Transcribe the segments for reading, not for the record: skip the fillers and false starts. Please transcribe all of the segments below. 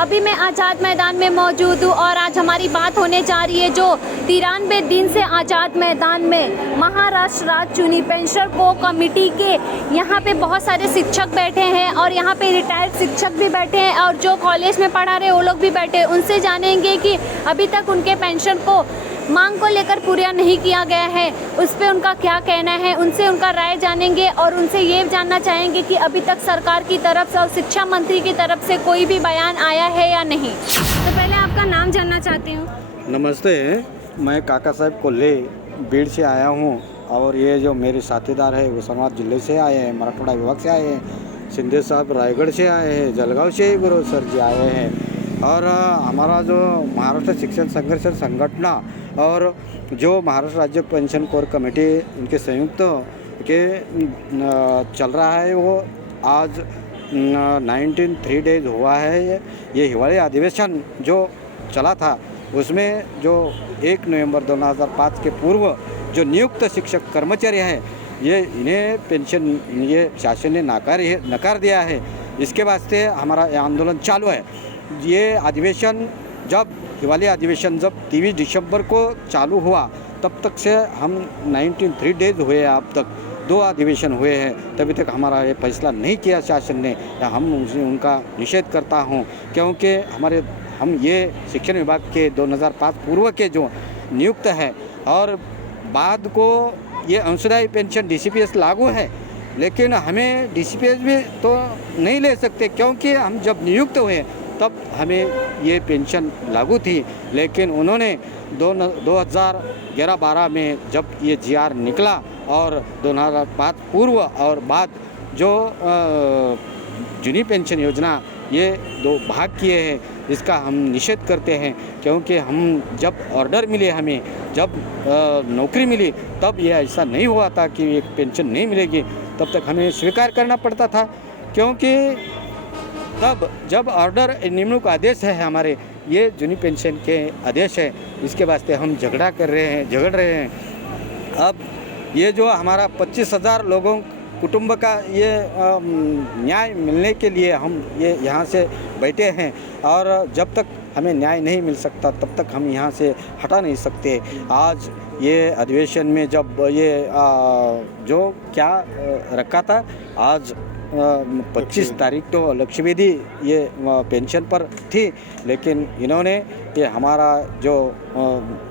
अभी मैं आज़ाद मैदान में मौजूद हूँ और आज हमारी बात होने जा रही है जो 93 दिन से आज़ाद मैदान में महाराष्ट्र राज्य चुनी पेंशन को कमेटी के यहाँ पे बहुत सारे शिक्षक बैठे हैं और यहाँ पे रिटायर्ड शिक्षक भी बैठे हैं और जो कॉलेज में पढ़ा रहे वो लोग भी बैठे हैं। उनसे जानेंगे कि अभी तक उनके पेंशन को मांग को लेकर पूरा नहीं किया गया है, उस पर उनका क्या कहना है, उनसे उनका राय जानेंगे और उनसे ये जानना चाहेंगे कि अभी तक सरकार की तरफ से और शिक्षा मंत्री की तरफ से कोई भी बयान आया है या नहीं। तो पहले आपका नाम जानना चाहती हूँ। नमस्ते, मैं काका साहब कोल्हे बीड़ से आया हूँ और ये जो मेरे साथीदार है उस्मानाबाद जिले से आए हैं, मराठवाड़ा विभाग से आए हैं, शिंदे साहब रायगढ़ से आए हैं, जलगांव से गुरु सर जी आए हैं और हमारा जो महाराष्ट्र शिक्षण संघर्ष संगठन और जो महाराष्ट्र राज्य पेंशन कोर कमेटी इनके संयुक्त के चल रहा है वो आज 3 डेज हुआ है। ये हिवाली अधिवेशन जो चला था उसमें जो 1 नवंबर 2005 के पूर्व जो नियुक्त शिक्षक कर्मचारी हैं ये इन्हें पेंशन ये शासन ने नकार दिया है। इसके वास्ते हमारा ये आंदोलन चालू है। ये अधिवेशन जब हिवाली अधिवेशन जब 23 दिसंबर को चालू हुआ तब तक से हम 3 डेज हुए, अब तक 2 अधिवेशन हुए हैं, तभी तक हमारा ये फैसला नहीं किया शासन ने। हम उनका निषेध करता हूँ क्योंकि हम ये शिक्षण विभाग के 2005 पूर्व के जो नियुक्त है और बाद को ये अंशदायी पेंशन DCPS लागू है, लेकिन हमें DCPS भी तो नहीं ले सकते क्योंकि हम जब नियुक्त हुए तब हमें ये पेंशन लागू थी, लेकिन उन्होंने 2011-12 में जब ये GR निकला और 2005 पूर्व और बाद जो जूनी पेंशन योजना ये 2 भाग किए हैं, इसका हम निषेध करते हैं क्योंकि हम जब ऑर्डर मिले हमें जब नौकरी मिली तब ये ऐसा नहीं हुआ था कि एक पेंशन नहीं मिलेगी, तब तक हमें स्वीकार करना पड़ता था क्योंकि तब जब ऑर्डर निम्नलिखित आदेश है हमारे ये जूनी पेंशन के आदेश है, इसके वास्ते हम झगड़ रहे हैं। अब ये जो हमारा 25,000 लोगों कुटुंब का ये न्याय मिलने के लिए हम ये यहाँ से बैठे हैं और जब तक हमें न्याय नहीं मिल सकता तब तक हम यहाँ से हटा नहीं सकते। आज ये अधिवेशन में जब ये जो क्या रखा था, आज 25 तारीख तो लक्ष्यवेदी ये पेंशन पर थी, लेकिन इन्होंने ये हमारा जो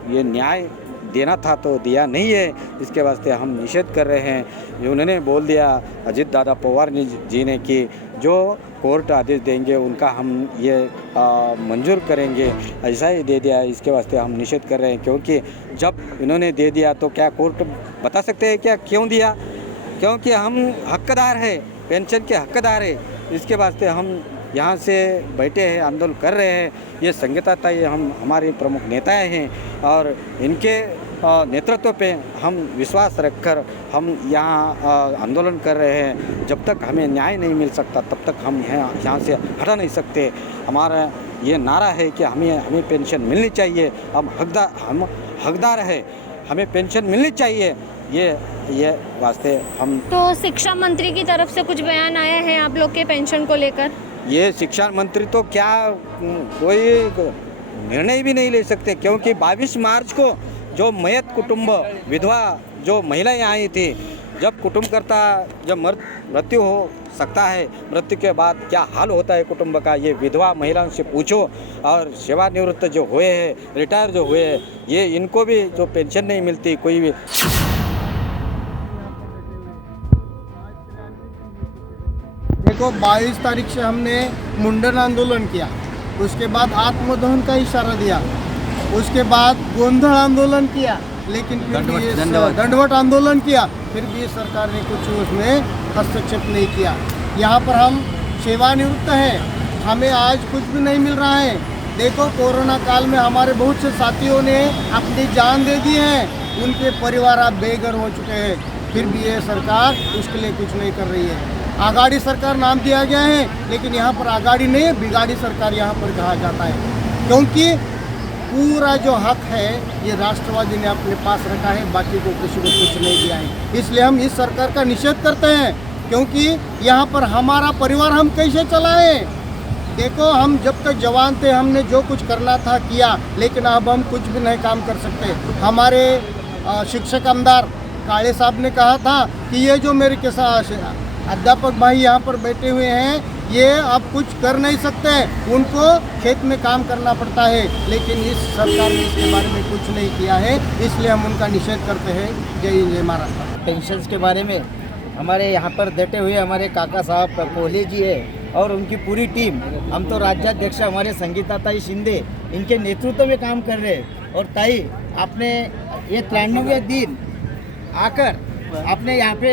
ये न्याय देना था तो दिया नहीं है, इसके वास्ते हम निषेध कर रहे हैं। उन्होंने बोल दिया अजित दादा पवार जी ने कि जो कोर्ट आदेश देंगे उनका हम ये मंजूर करेंगे, ऐसा ही दे दिया। इसके वास्ते हम निषेध कर रहे हैं क्योंकि जब इन्होंने दे दिया तो क्या कोर्ट बता सकते हैं क्या क्यों दिया, क्योंकि हम हकदार है, पेंशन के हकदार है। इसके वास्ते हम यहाँ से बैठे हैं, आंदोलन कर रहे हैं। ये संगठन ये हमारे प्रमुख नेताएं हैं और इनके नेतृत्व पे हम विश्वास रखकर हम यहाँ आंदोलन कर रहे हैं। जब तक हमें न्याय नहीं मिल सकता तब तक हम यहाँ से हटा नहीं सकते। हमारा ये नारा है कि हमें पेंशन मिलनी चाहिए, हम हकदार है, हमें पेंशन मिलनी चाहिए। ये वास्ते हम तो शिक्षा मंत्री की तरफ से कुछ बयान आया है आप लोग के पेंशन को लेकर? ये शिक्षा मंत्री तो क्या कोई निर्णय भी नहीं ले सकते क्योंकि 22 मार्च को जो मयत कुटुंब विधवा जो महिलाएं आई थी, जब कुटुंबकर्ता जब मृत्यु हो सकता है, मृत्यु के बाद क्या हाल होता है कुटुंब का, ये विधवा महिलाओं से पूछो। और सेवानिवृत्त जो हुए हैं, रिटायर जो हुए हैं, ये इनको भी जो पेंशन नहीं मिलती कोई भी। देखो 22 तारीख से हमने मुंडन आंदोलन किया, उसके बाद आत्मदहन का इशारा दिया, उसके बाद गोंधळ आंदोलन किया, लेकिन फिर भी दंडवत आंदोलन किया, फिर भी सरकार ने कुछ उसमें हस्तक्षेप नहीं किया। यहाँ पर हम सेवानिवृत्त हैं, हमें आज कुछ भी नहीं मिल रहा है। देखो कोरोना काल में हमारे बहुत से साथियों ने अपनी जान दे दी है, उनके परिवार अब बेघर हो चुके हैं, फिर भी ये सरकार उसके लिए कुछ नहीं कर रही है। आगाड़ी सरकार नाम दिया गया है, लेकिन यहाँ पर आगाड़ी नहीं है, बिगाड़ी सरकार यहाँ पर कहा जाता है, क्योंकि पूरा जो हक है ये राष्ट्रवादी ने अपने पास रखा है, बाकी को किसी को कुछ नहीं दिया है। इसलिए हम इस सरकार का निषेध करते हैं, क्योंकि यहाँ पर हमारा परिवार हम कैसे चलाएं। देखो, हम जब तक जवान थे हमने जो कुछ करना था किया, लेकिन अब हम कुछ भी नहीं काम कर सकते। हमारे शिक्षक आमदार काले साहब ने कहा था कि ये जो मेरे के साथ अध्यापक भाई यहाँ पर बैठे हुए हैं, ये अब कुछ कर नहीं सकते, उनको खेत में काम करना पड़ता है, लेकिन इस सरकार ने इसके बारे में कुछ नहीं किया है, इसलिए हम उनका निषेध करते हैं। जय हिंद, जय महाराष्ट्र। पेंशन्स के बारे में हमारे यहाँ पर बैठे हुए हमारे काका साहब कोहली जी है और उनकी पूरी टीम, हम तो राज्याध्यक्ष हमारे संगीता ताई शिंदे इनके नेतृत्व में काम कर रहे हैं। और ताई, आपने ये 93वें दिन आकर आपने यहाँ पे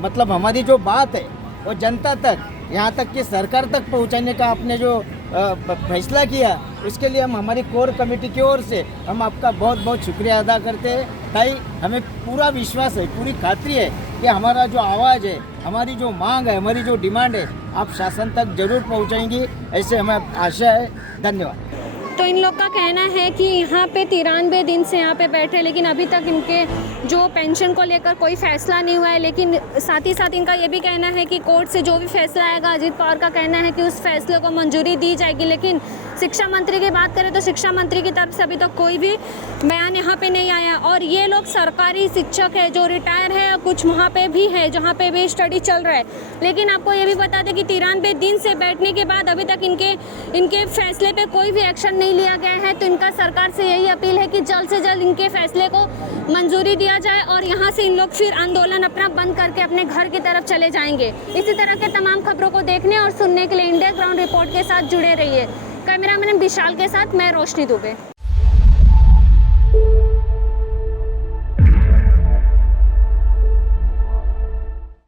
मतलब हमारी जो बात है वो जनता तक, यहाँ तक कि सरकार तक पहुँचाने का आपने जो फैसला किया, उसके लिए हम हमारी कोर कमेटी की ओर से हम आपका बहुत बहुत शुक्रिया अदा करते हैं। ताई, हमें पूरा विश्वास है, पूरी खातरी है कि हमारा जो आवाज़ है, हमारी जो मांग है, हमारी जो डिमांड है, आप शासन तक जरूर पहुँचाएंगी, ऐसे हमें आशा है। धन्यवाद। तो इन लोग का कहना है कि यहाँ पे 93 दिन से यहाँ पे बैठे, लेकिन अभी तक इनके जो पेंशन को लेकर कोई फैसला नहीं हुआ है। लेकिन साथ ही साथ इनका ये भी कहना है कि कोर्ट से जो भी फैसला आएगा, अजीत पवार का कहना है कि उस फैसले को मंजूरी दी जाएगी। लेकिन शिक्षा मंत्री की बात करें तो शिक्षा मंत्री की तरफ से अभी तक कोई भी बयान यहाँ पे नहीं आया। और ये लोग सरकारी शिक्षक है जो रिटायर है, कुछ वहाँ पे भी है जहाँ पे भी स्टडी चल रहा है। लेकिन आपको ये भी बता दें कि 93 दिन से बैठने के बाद अभी तक इनके फैसले पे कोई भी एक्शन नहीं लिया गया है। तो इनका सरकार से यही अपील है कि जल्द से जल्द इनके फैसले को मंजूरी दिया जाए और यहाँ से इन लोग फिर आंदोलन अपना बंद करके अपने घर की तरफ चले जाएंगे। इसी तरह के तमाम खबरों को देखने और सुनने के लिए इंडिया ग्राउंड रिपोर्ट के साथ जुड़े रहिए। कैमरामैन विशाल के साथ मैं रोशनी दुबे।